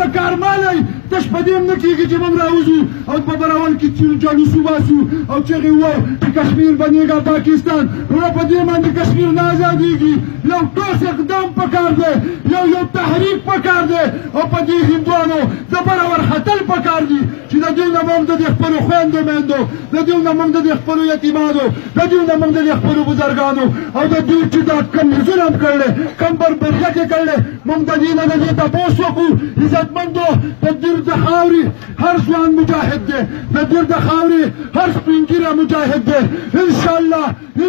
نه کارمالی تش په دې هم نه کېږي چې موږ راوځو او په براول کې جلوس وباسو او چغې ووایو چې کشمیر بنېږي پاکستان وروره په دې باندې کشمیر نه ازادېږي یو ټوس اقدام پکار دی یو تحریک پکار دی او په دې هندوانو د برابر خطل پکار دي چې د دوی نه موږ د خپلو خویندو میندو د دوی نه موږ د خپلو یتیمانو د دوی نه موږ د خپلو بزرګانو او د دوی چې دا کم ظلم کړی کم بربریت یې کړی موږ د دې نه د دې تپوس وکړو عزتمندو د دیر د خاورې هر ځوان مجاهد دی د دیر د خاورې هر سپین ږیری مجاهد دی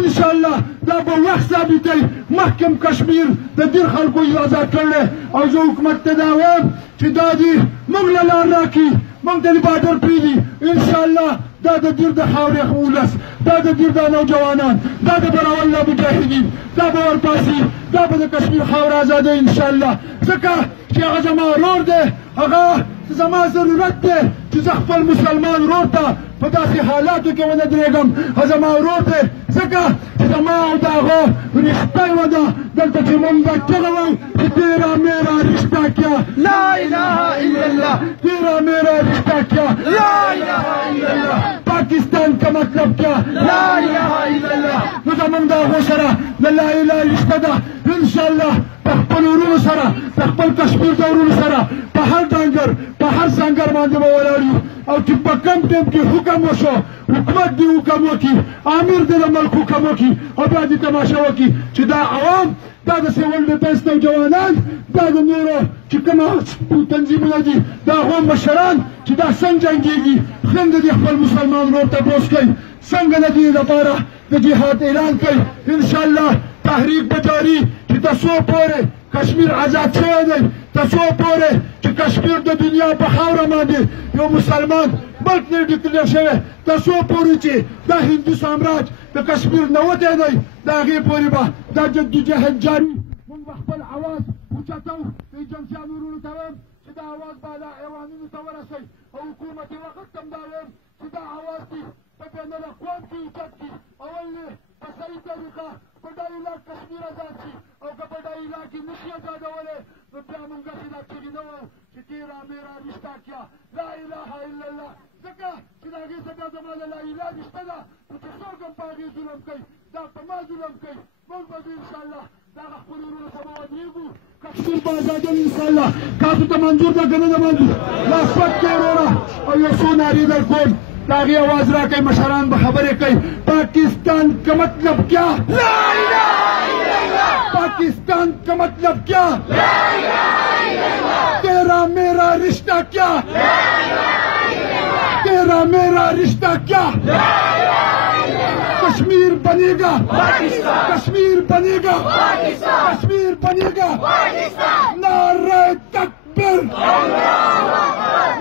انشاءالله دا به وخت ثابتوي محکم کشمیر د دیر خلکو یې ازاد کړی او زه حکومت ته دا وایم چې دا دې موږ له لار راکړي موږ د بارډر پرېږدي انشاءالله دا د دیر د خاورې ولس دا د دیر د نوجوانان دا د براول مجاهدین دا به ورپاسي دا به د کشمیر خاوره ازادوي انشاءالله ځکه چې هغه زما ورور دی هغه زما ضرورت دی چې زه خپل مسلمان ورور ته په داسې حالاتو کې ونه درېږم زما ورور دی ځکه چې زما او د هغه رشته یوه ده دلته چې موږ به چغه وایو چې تیرا میرا رشته کیا لا اله الا الله تیرا میرا رشته کیا لا اله الا الله پاکستان کا مطلب کیا لا اله الا الله نو زموږ د هغو سره د لا اله رشته ده انشاءالله په خپل ورونو سره د خپل کشمیر د ورونو سره په هر ډنګر په هر سنګر باندې به ولاړ یو او چې په کم ټیم کې حکم وشو حکومت دې حکم وکړي امیر دې د ملک حکم وکړي او بیا دې تماشه وکړي چې دا عوام دا د سیول ډیفنس نوجوانان دا د نورو چې کومه تنظیمونه دي د هغو مشران چې دا څنګه جنګېږي څنګه دې خپل مسلمان ورور تپوس کوي څنګه د دې لپاره د جهاد اعلان کوي انشاءالله تحریک به جاري چې تر څو پورې کشمیر آزاد شوی دی تر څو پورې چې کشمیر د دنیا په خاوره باندې یو مسلمان ملک نه ډیکلیر شوی تر څو پورې چې دا هندو سامراج د کشمیر نه وتی دی د هغې پورې به دا جدوجهد جاري موږ به خپل اواز اوچتو د ایجنسیانو وروڼو ته وایم چې دا اواز به دا ایوانونو ته ورسوي او حکومت وخت هم دا وایم چې دا اواز دې په بین الاقوام کې اوچت کړي اول یې په صحیح طریقه په دا علاق کشمیر آزاد شي او که په دا علاق کې نشي ازادولی نو بیا موږ هسې دا چغې نه وایو چې تیرا میرا رشته کیا لا اله الا الله ځکه چې د هغې څخه بیا زما د لا اله رشته ده نو چې څوک هم په هغې ظلم کوي دا په ما ظلم کوي موږ به زه انشاءالله دا هغه خپلو وروڼو ته به ودرېږو کشمیر به ازادوي انشاءالله تاسو ته منظور ده که نه ده منظور لاس پک کړئ وروره او یو څو نارې در کوم د هغې اواز راکوئ مشران به خبرې کوي پاکستان کا مطلب کیا لا اله الا الله پاکستان کا مطلب کیا لا اله الا الله تیرا میرا رشتہ کیا لا اله الا الله تیرا میرا رشتہ کیا لا اله الا الله کشمیر بنے گا پاکستان کشمیر بنے گا پاکستان کشمیر بنے گا پاکستان نعرہ تکبیر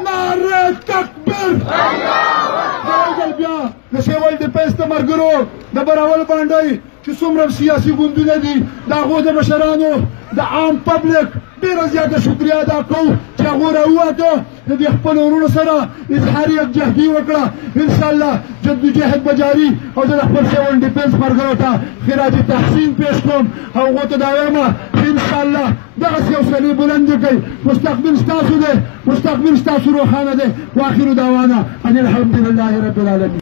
نعرہ تکبیر بیا د سیول ډیفنس د ملګرو د براول باندې چې څومره سیاسي ګوندونه دي د هغو د مشرانو د عام پبلک ډېره زیاته شکریه ادا کوو چې هغو راووتو د دې خپلو وروڼو سره اظهار یکجهتي وکړه انشاءالله جدوجهد به جاري او زه د خپل سیول ډیفنس ملګرو ته خراج تحسین پیش کوم هغو ته دا وایم چې انشاءالله دغسې حوصلې بلندې کوئ مستقبل ستاسو دی مستقبل ستاسو روښانه دی واخر دعوانا ان الحمدلله رب العالمین